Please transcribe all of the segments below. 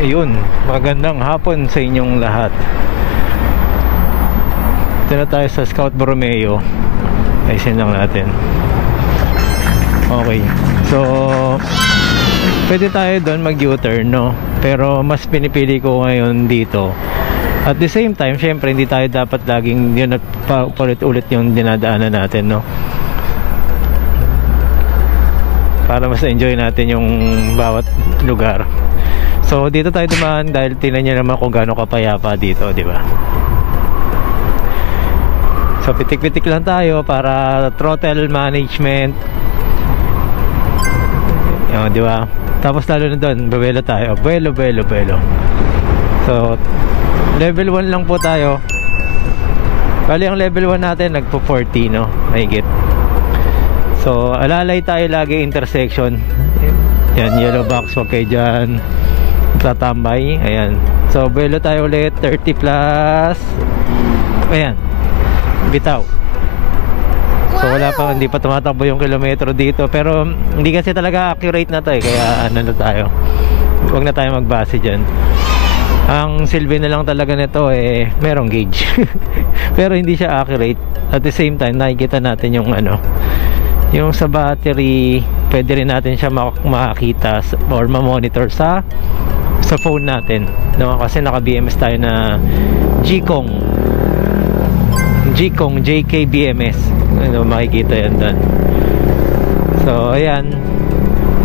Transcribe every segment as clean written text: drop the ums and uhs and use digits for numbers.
Ayun, magandang hapon sa inyong lahat. Ito na tayo sa Scout Borromeo. Ayusin lang natin. Okay, so pwede tayo doon mag U-turn, no? Pero mas pinipili ko ngayon dito. At the same time, syempre hindi tayo dapat laging yun at paulit-ulit yung dinadaanan natin, no? Para mas enjoy natin yung bawat lugar. So dito tayo dumaan dahil tingnan niyo naman kung gaano kapayapa dito, di ba? So pitik-pitik lang tayo para throttle management. Di ba? Tapos lalo na doon, buwelo tayo. Buwelo. So level 1 lang po tayo. Bali ang level 1 natin nagpo 40, no? Mahigit. So alalay tayo lagi intersection. Yan, yellow box, wag kayo dyan tatambay. Ayan, so buwelo tayo ulit 30 plus. Ayan, bitaw. So wala pa, hindi pa tumatakbo yung kilometro dito. Pero hindi kasi talaga accurate na to kaya ano na tayo, huwag na tayo magbase dyan. Ang silbi na lang talaga nito merong gauge. Pero hindi siya accurate. At the same time nakikita natin yung yung sa battery, pwede rin natin siya makakita or ma-monitor sa phone natin, no? Kasi naka BMS tayo na Gcong JK-BMS, makikita yan doon. So ayan,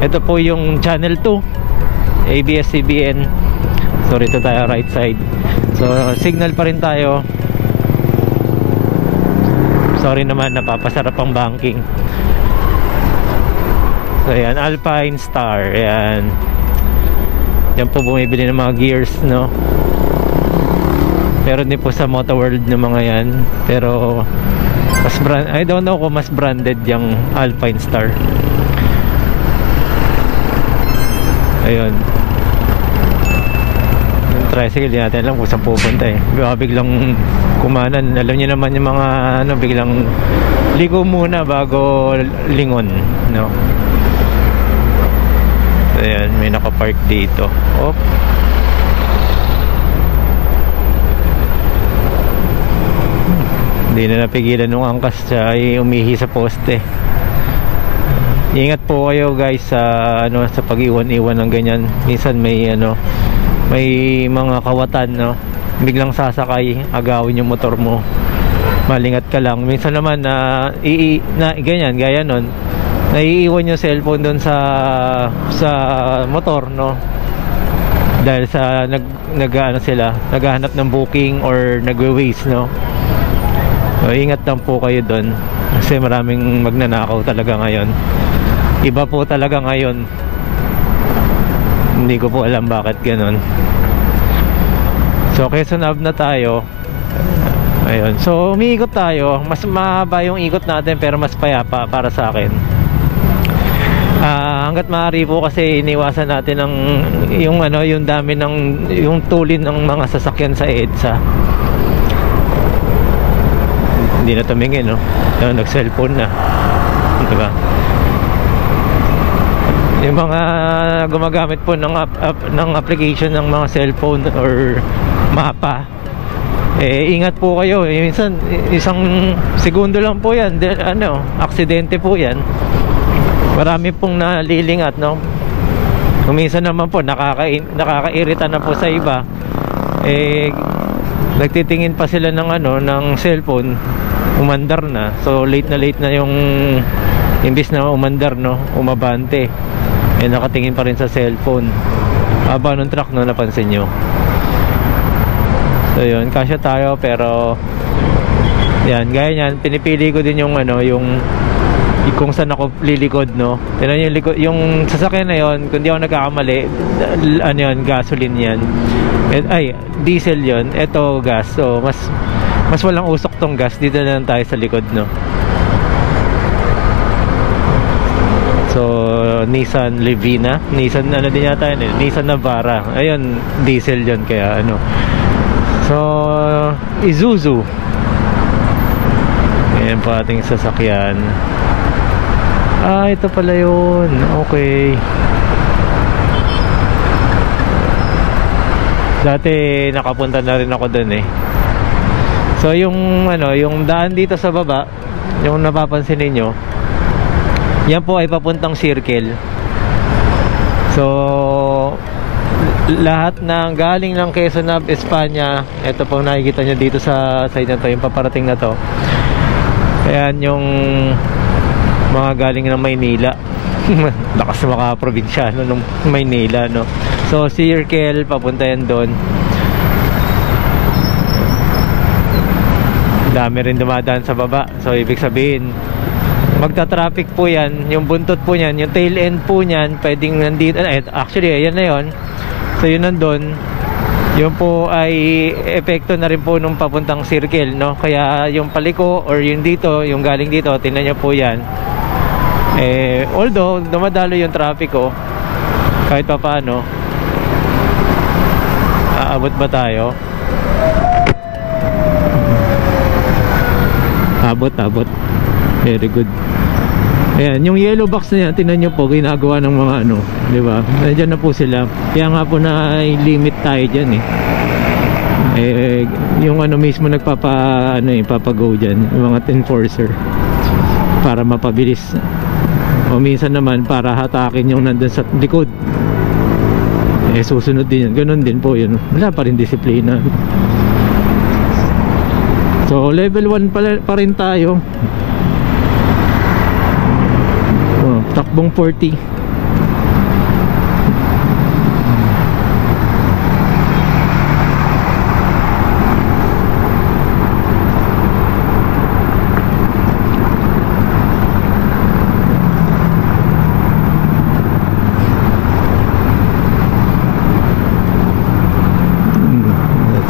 ito po yung channel 2 ABS-CBN. So rito tayo right side. So signal pa rin tayo. Sorry naman, napapasarap ang banking. So ayan, Alpine Star. Ayan, yan po bumibili ng mga gears, no? Pero din po sa Moto World ng mga yan. Pero mas I don't know kung mas branded yung Alpine Star. Ayun, yung tricycle, di natin alam kung saan pupunta biglang kumanan. Alam niyo naman yung mga biglang ligo muna bago lingon, no? Ayan, may nakapark dito. Op. Hindi na napigilan nung angkas siya ay umihi sa poste. Ingat po kayo guys sa sa pag-iwan-iwan ng ganyan. Minsan may may mga kawatan, no? Biglang sasakay, agawin yung motor mo. Malingat ka lang. Minsan naman ganyan, gaya nun, naiiwan yung cellphone doon sa motor, no? Dahil sa naghahanap ng booking or nagwe-waste, no? So ingat lang po kayo doon kasi maraming magnanakaw talaga ngayon. Iba po talaga ngayon. Hindi ko po alam bakit ganun. So Quezon Ave na tayo. Ayun, so umiikot tayo. Mas mahaba yung ikot natin pero mas payapa para sa akin. Hanggat maaari po kasi iniwasan natin yung dami yung tulin ng mga sasakyan sa EDSA. Hindi na tumingin, no? Nag-cellphone na, diba? Yung mga gumagamit po ng application ng mga cellphone or mapa, ingat po kayo. Minsan isang segundo lang po yan, aksidente po yan. Marami pong nalilingat, no? Minsan naman po nakakairita na po sa iba. Nagtitingin pa sila ng cellphone, umandar na. So late na yung imbis na umandar, no, umabante. Nakatingin pa rin sa cellphone. Haba ng truck, no, napansin nyo. So yun, kasya tayo pero yan, gaya nyan, pinipili ko din yung kung saan ako lilikod, no? Tignan yung likod, yung sasakyan na yon, kung di ako nagkakamali, gasoline yan. Diesel yon. Ito gas. So mas walang usok tong gas. Dito na lang tayo sa likod, no? So Nissan Livina, Nissan din yata yun, Nissan Navara. Ayun, diesel yon, kaya So Isuzu. Ayan pa ating sasakyan. Ito pala yun. Okay. Dati nakapunta na rin ako doon eh. So yung yung daan dito sa baba, yung napapansin niyo, yan po ay papuntang circle. So lahat ng galing ng Quezon Ab, Espanya, ito pong nakikita nyo dito sa side na to, yung paparating na to. Ayan yung mga galing ng Maynila. Lakas mga probinsyano ng Maynila, no? So circle, papunta yan doon. Dami rin dumadaan sa baba. So ibig sabihin magta-traffic po yan. Yung buntot po yan, yung tail end po yan, pwedeng nandito. Actually, ayan na yun. So yun nandun. Yun po ay epekto na rin po nung papuntang circle, no? Kaya yung paliko or yung dito, yung galing dito, tingnan nyo po yan. Although dumadalo yung traffic kahit pa paano, aabot ba tayo? Abot. Very good. Ayan, yung yellow box na yan, tingnan nyo po, ginagawa ng mga di ba? Nandiyan na po sila. Kaya nga po na limit tayo dyan yung mismo papag-go dyan, yung mga enforcer, para mapabilis. O minsan naman para hatakin yung nandun sa likod, susunod din yan. Ganun din po yun. Wala pa rin disiplina. So level 1 pa rin tayo. Takbong 40.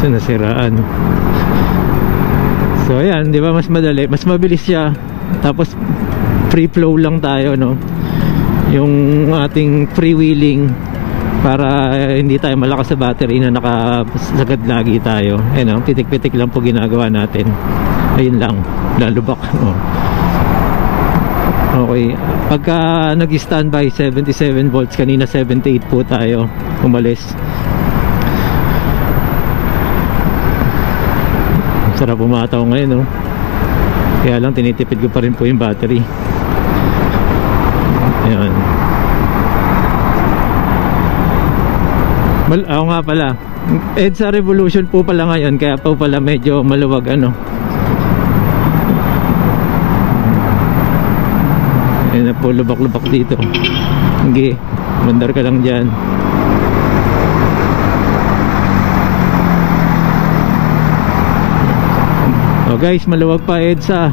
Nasiraan. So ayan, di ba, mas madali, mas mabilis siya. Tapos free flow lang tayo, no? Yung ating freewheeling, para hindi tayo malakas sa battery na nakasagad lagi tayo. Ayan, pitik-pitik lang po ginagawa natin. Ayun lang, lalubak. Okay, pagka nag-standby 77 volts, kanina 78 po tayo umalis. Sarap pumataw ngayon, no? Kaya lang tinitipid ko pa rin po yung battery. Ayan. Ako nga pala, EDSA Revolution po pala ngayon, kaya po pala medyo maluwag Ayan na po, lubak-lubak dito. Sige, mandar ka lang dyan. Oh guys, maluwag pa EDSA.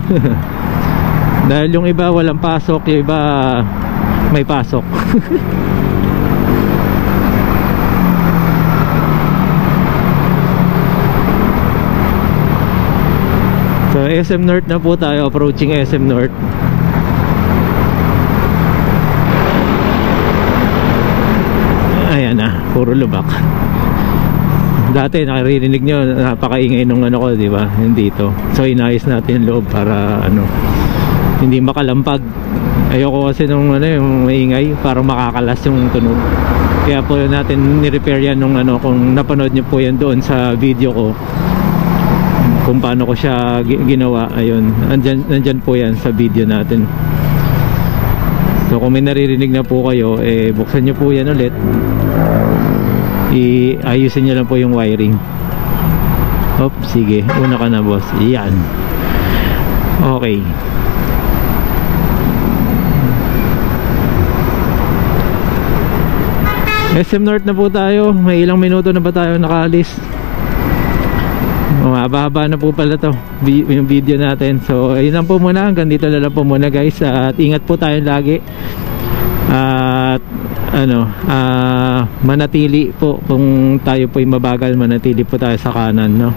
Dahil yung iba walang pasok, yung iba may pasok. So SM North na po tayo, approaching SM North. Ayan na, puro lubak. Dati nakarinig nyo, napakaingay nung ko, di ba? Dito. So inayos natin yung loob para hindi makalampag. Ayoko kasi nung yung maingay, parang makakalas yung tunog. Kaya po natin ni-repair yan nung kung napanood nyo po yan doon sa video ko, kung paano ko siya ginawa. Ayun, nandyan po yan sa video natin. So kung may naririnig na po kayo, buksan nyo po yan ulit. Iayusin nyo lang po yung wiring. Hop, sige, una ka na boss. Yan. Okay. SM North na po tayo. May ilang minuto na ba tayo nakaalis? Mahaba-haba na po pala to yung video natin. So ayun lang po muna. Hanggang dito na lang po muna guys. At ingat po tayo lagi. At manatili po, kung tayo po yung mabagal, manatili po tayo sa kanan, no?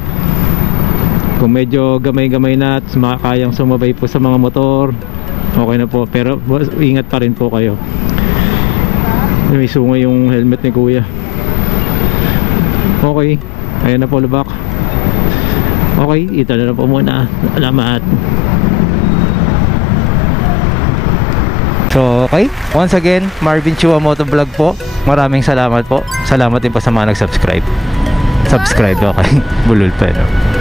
Kung medyo gamay-gamay na at makakayang sumabay po sa mga motor, okay na po, pero ingat pa rin po kayo. May sunga yung helmet ni kuya. Okay, ayan na po lubak. Okay, ito na lang po muna. Salamat. So okay, once again, Marvin Chua Motovlog po. Maraming salamat po. Salamat din po sa mga nag-subscribe. subscribe. Okay. Bulol pa, no?